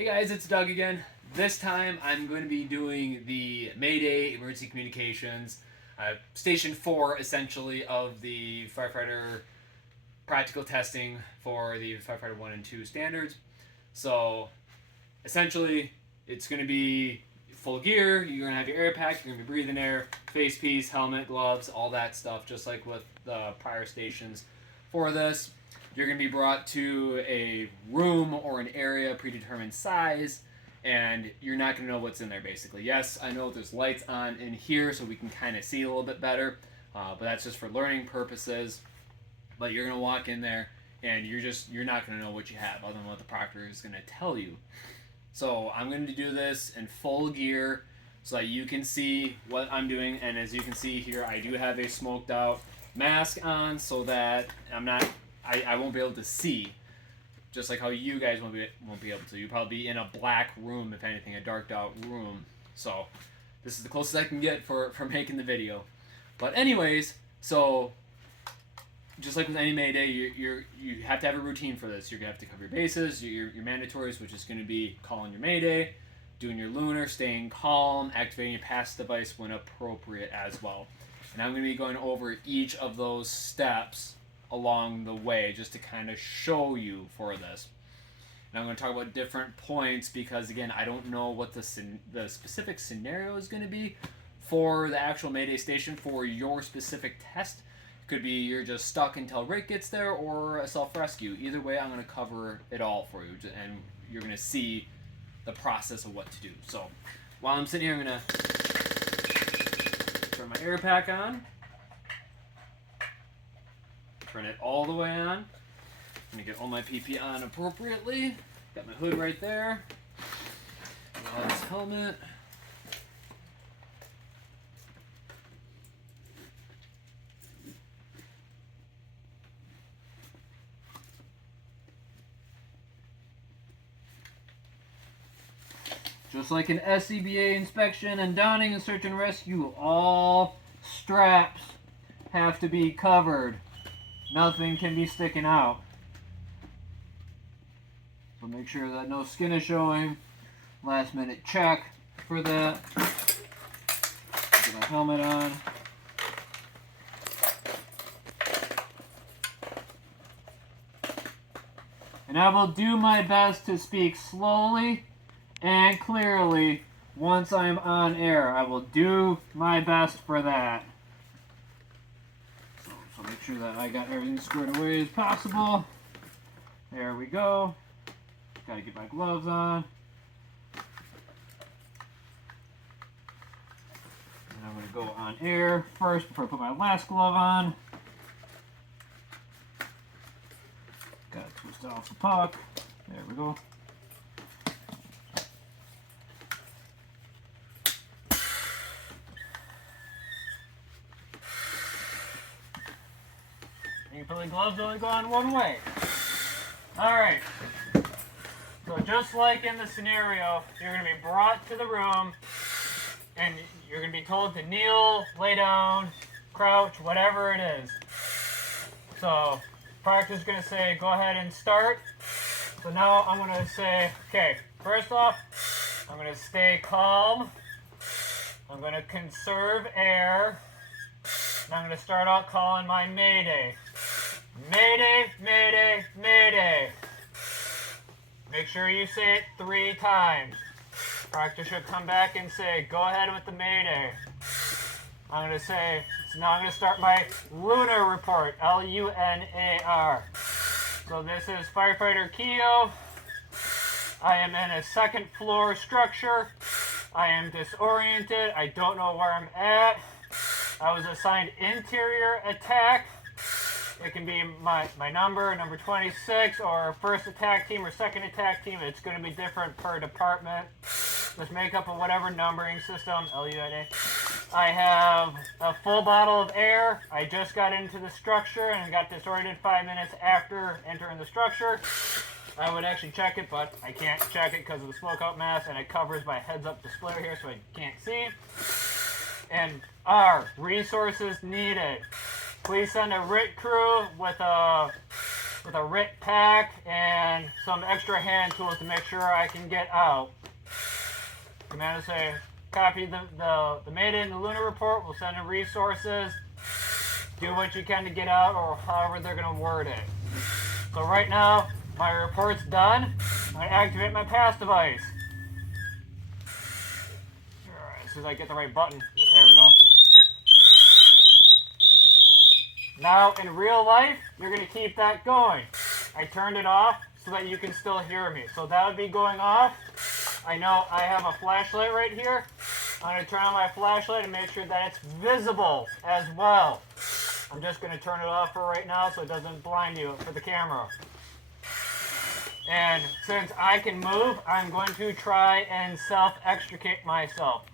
Hey guys, it's Doug again. This time I'm going to be doing the Mayday Emergency Communications, Station 4 essentially of the firefighter practical testing for the firefighter 1 and 2 standards. So essentially it's going to be full gear, you're going to have your air pack, you're going to be breathing air, face piece, helmet, gloves, all that stuff, just like with the prior stations for this. You're going to be brought to a room or an area predetermined size, and you're not going to know what's in there basically. Yes, I know there's lights on in here so we can kind of see a little bit better, but that's just for learning purposes. But you're going to walk in there and you're not going to know what you have other than what the proctor is going to tell you. So I'm going to do this in full gear so that you can see what I'm doing, and as you can see here, I do have a smoked out mask on so that I won't be able to see, just like how you guys won't be able to. You'll probably be in a black room, if anything, a darked out room. So this is the closest I can get for making the video. But anyways, so just like with any Mayday, you have to have a routine for this. You're going to have to cover your bases, your mandatories, which is going to be calling your Mayday, doing your lunar, staying calm, activating your pass device when appropriate as well. And I'm going to be going over each of those steps along the way just to kind of show you for this. And I'm going to talk about different points because, again, I don't know what the specific scenario is going to be for the actual Mayday station for your specific test. It could be you're just stuck until Rick gets there or a self-rescue. Either way, I'm going to cover it all for you, and you're going to see the process of what to do. So while I'm sitting here, I'm going to turn my air pack on. Turn it all the way on. I'm going to get all my PP on appropriately. Got my hood right there. Got this helmet. Just like an SCBA inspection and donning and search and rescue, all straps have to be covered. Nothing can be sticking out. So make sure that no skin is showing. Last minute check for that. Get my helmet on. And I will do my best to speak slowly and clearly once I'm on air. I will do my best for that. So make sure that I got everything squared away as possible. There we go. Gotta get my gloves on. And I'm gonna go on air first before I put my last glove on. Gotta twist off the puck. There we go. Thankfully, gloves only go on one way. Alright. So just like in the scenario, you're going to be brought to the room, and you're going to be told to kneel, lay down, crouch, whatever it is. So, practice is going to say, go ahead and start. So now I'm going to say, okay, first off, I'm going to stay calm. I'm going to conserve air. And I'm going to start out calling my Mayday. Mayday, Mayday, Mayday. Make sure you say it 3 times. Proctor should come back and say, go ahead with the Mayday. I'm going to say, so now I'm going to start my lunar report, Lunar. So this is firefighter Keo. I am in a 2nd floor structure. I am disoriented. I don't know where I'm at. I was assigned interior attack. It can be my number 26, or 1st attack team or 2nd attack team. It's going to be different per department. Let's make up a whatever numbering system. LUNA. I have a full bottle of air. I just got into the structure and got disoriented 5 minutes after entering the structure. I would actually check it, but I can't check it because of the smoke out mask, and it covers my heads-up display here so I can't see. And R, resources needed. Please send a RIT crew with a with a RIT pack and some extra hand tools to make sure I can get out. Command will say, copy the Mayday and the Lunar report. We'll send in resources. Do what you can to get out, or however they're going to word it. So right now, my report's done. I activate my pass device. Alright, as soon as I get the right button. There we go. Now, in real life, you're going to keep that going. I turned it off so that you can still hear me. So that would be going off. I know I have a flashlight right here. I'm going to turn on my flashlight and make sure that it's visible as well. I'm just going to turn it off for right now so it doesn't blind you for the camera. And since I can move, I'm going to try and self-extricate myself.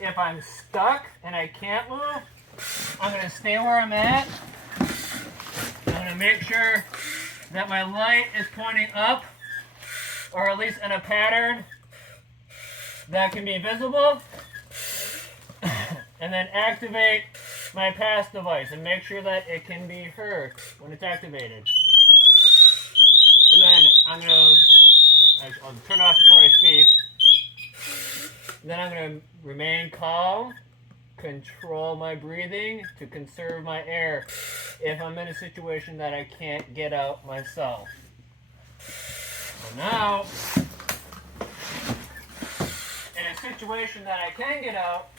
If I'm stuck and I can't move, I'm going to stay where I'm at. I'm going to make sure that my light is pointing up, or at least in a pattern that can be visible, and then activate my pass device and make sure that it can be heard when it's activated. And then I'll turn it off before I speak. And then I'm going to remain calm, control my breathing to conserve my air if I'm in a situation that I can't get out myself. So now, in a situation that I can get out,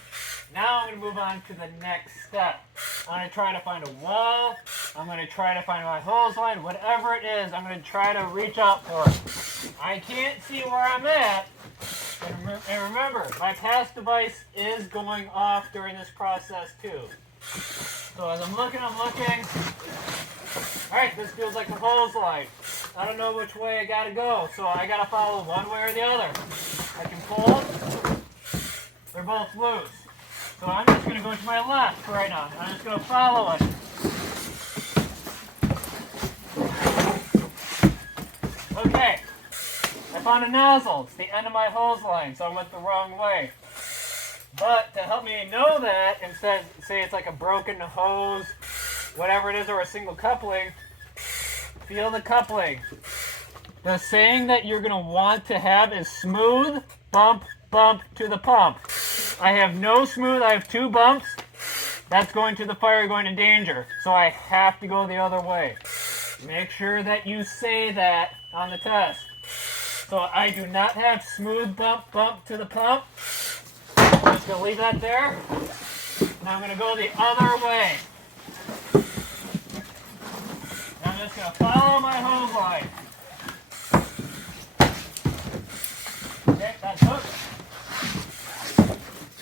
now I'm going to move on to the next step. I'm going to try to find a wall. I'm going to try to find my hose line. Whatever it is, I'm going to try to reach out for it. I can't see where I'm at. And remember, my pass device is going off during this process too. So as I'm looking. Alright, this feels like a hose line. I don't know which way I gotta go, so I gotta follow one way or the other. I can pull. They're both loose. So I'm just gonna go to my left right now. I'm just gonna follow it. Okay. I found a nozzle. It's the end of my hose line, so I went the wrong way. But to help me know that, instead, say it's like a broken hose, whatever it is, or a single coupling, feel the coupling. The saying that you're going to want to have is smooth, bump, bump to the pump. I have no smooth, I have 2 bumps. That's going to the fire, going to danger. So I have to go the other way. Make sure that you say that on the test. So I do not have smooth bump, bump to the pump. I'm just going to leave that there. And I'm going to go the other way. And I'm just going to follow my hose line. Okay, that's hooked.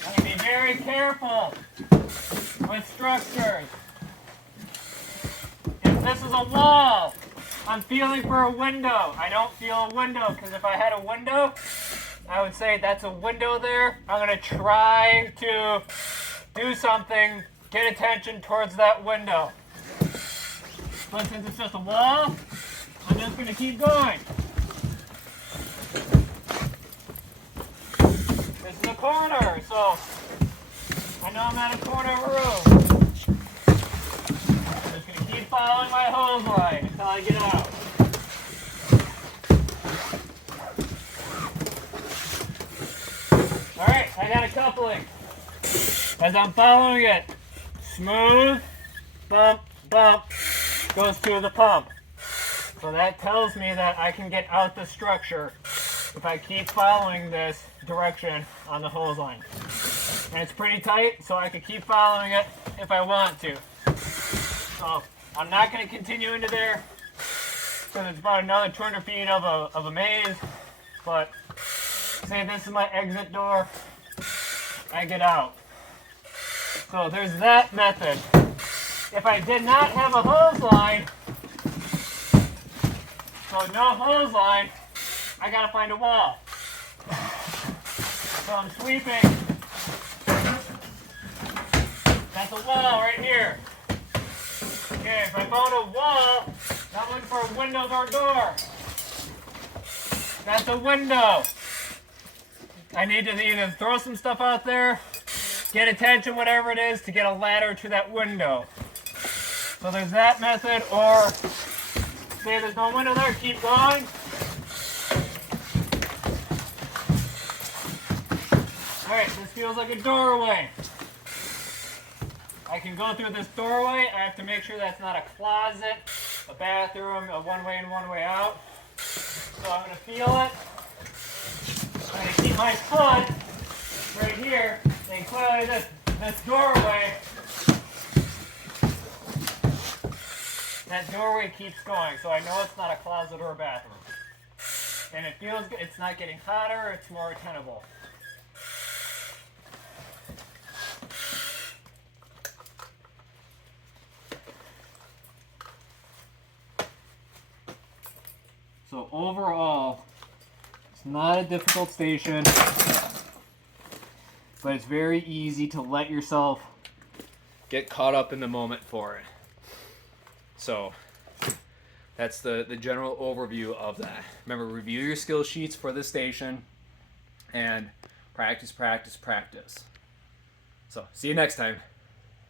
I'm going to be very careful with structures. If this is a wall, I'm feeling for a window. I don't feel a window, because if I had a window, I would say that's a window there. I'm going to try to do something, get attention towards that window. But since it's just a wall, I'm just going to keep going. This is a corner, so I know I'm at a corner of a room. I'm just going to keep following my hose line until I get out. Alright, I got a coupling. As I'm following it, smooth, bump, bump, goes to the pump. So that tells me that I can get out the structure if I keep following this direction on the hose line. And it's pretty tight, so I can keep following it if I want to. So I'm not going to continue into there, because it's about another 200 feet of a maze. But say this is my exit door, I get out. So there's that method. If I did not have a hose line, so no hose line, I gotta find a wall. So I'm sweeping. That's a wall right here. Okay, if I found a wall, not looking for a window or door. That's a window. I need to either throw some stuff out there, get attention, whatever it is, to get a ladder to that window. So there's that method, or See, there's no window there. Keep going. Alright, this feels like a doorway. I can go through this doorway. I have to make sure that's not a closet, a bathroom, a one way in, one way out. So I'm going to feel it. I'm going to keep my foot right here, and clearly this doorway, that doorway keeps going, so I know it's not a closet or a bathroom. And it feels good. It's not getting hotter, it's more tenable. So overall, it's not a difficult station, but it's very easy to let yourself get caught up in the moment for it. So that's the general overview of that. Remember, review your skill sheets for the station and practice, practice, practice. So see you next time.